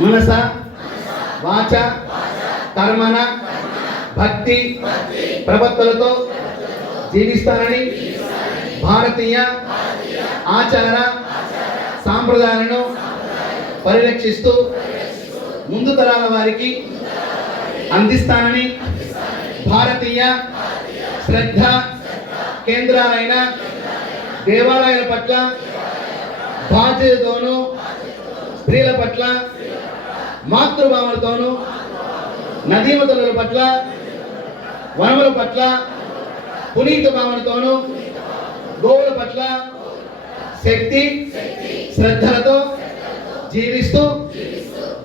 మనస వాచ కర్మన భక్తి ప్రవర్తనతో జీవిస్తానని భారతీయ ఆచార సాంప్రదాయాలను పరిరక్షిస్తూ ముందు తరాల వారికి అందిస్తానని భారతీయ శ్రద్ధ కేంద్రాలైన దేవాలయాల పట్ల బాధ్యతతోనూ స్త్రీల పట్ల మాతృభావనతోనూ నదీమతుల పట్ల వనముల పట్ల పునీత భావనతోనూ గోవుల పట్ల శక్తి శ్రద్ధలతో జీవిస్తూ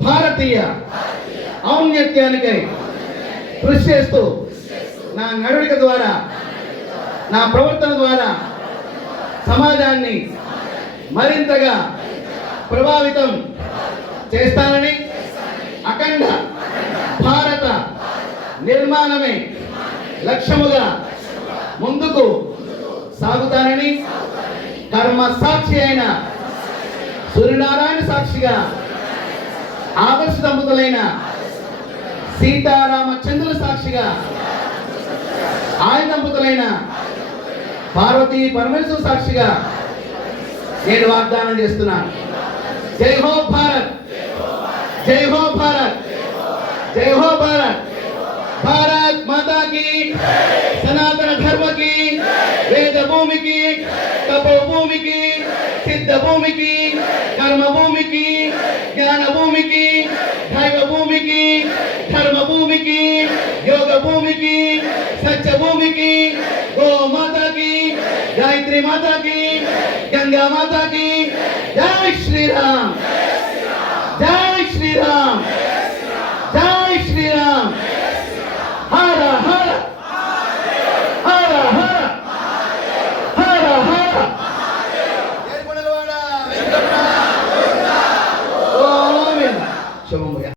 భారతీయ ఔన్నత్యానికై కృషి చేస్తూ నా నడవడిక ద్వారా నా ప్రవర్తన ద్వారా సమాజాన్ని మరింతగా ప్రభావితం చేస్తాను అఖండ భారత నిర్మాణమే. లక్ష్యముగా ముందుకు సాగుతానని కర్మ సాక్షి అయిన సూర్యనారాయణ సాక్షిగా ఆదర్శ దంపతులైన సీతారామచంద్రుల సాక్షిగా ఆయన దంపతులైన పార్వతీ పరమేశ్వర సాక్షిగా నేను వాగ్దానం చేస్తున్నాను. జై హో భారత్! జై హో భారత్! జై హో భారత్ భారత్! सनातन धर्म की वेद भूमि की, तपोभूमि की सिद्ध भूमि की कर्म भूमि की ज्ञान भूमि की धैव भूमि की धर्म भूमि की योग भूमि की सच भूमि की गो माता की, गायत्री माता की, गंगा माता की, जय श्री राम। Hasta.